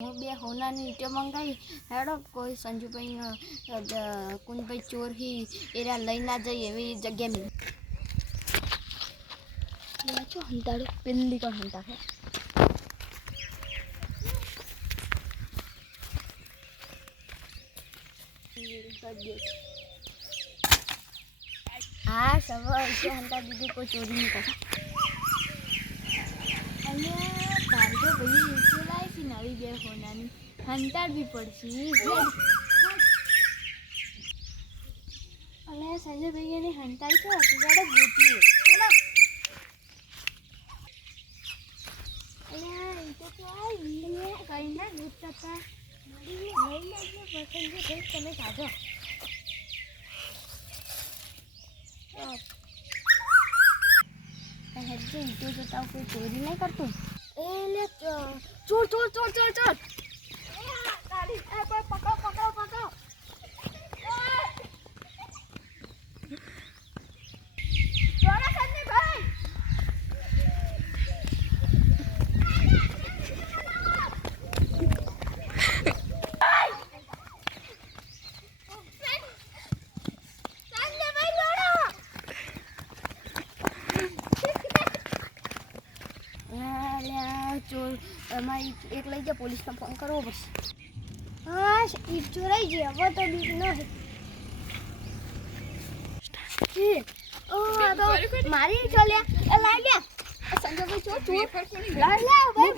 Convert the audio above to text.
હું બે હોનાની ઈંટો મંગાવી હેડો કોઈ સંજુભાઈ કુંજભાઈ ચોર હી એરા લઈ ના જઈએ એવી જગ્યા મિલ છો હંતાડો પેલી કોણ હંતા છે હા સવા ઈટો હંતા દીધી કોઈ ચોરી નહીં કરે અને ભાર્ગવ ભાઈ ઈટો લાવી છે નવી બે હોનાની હંતાડવી પડશે અને સંજય ભાઈ એને હંતાડી તો હસુગાડે ગોતી ઈટો તો કઈ ના ગોતતા હતા લઈ લેજો સંજય ભાઈ તમે કાઢો હેડજો ઈટો જોતા કોઈ ચોરી નહીં કરતું એટલે ચોર ચોર ચોર ચોર ચોર પકડો પકડો પકડો ચોરા સંજયભાઈ ચોર અમારી એક લઈ જાય પોલીસને ફોન કરવો પડશે હા ઈ ચોરાઈ ગઈ હવે તો બીક ન મારી ચાલ્યા લાગ્યા સંજયભાઈ ચોર ચોર લાગ્યા ભાઈ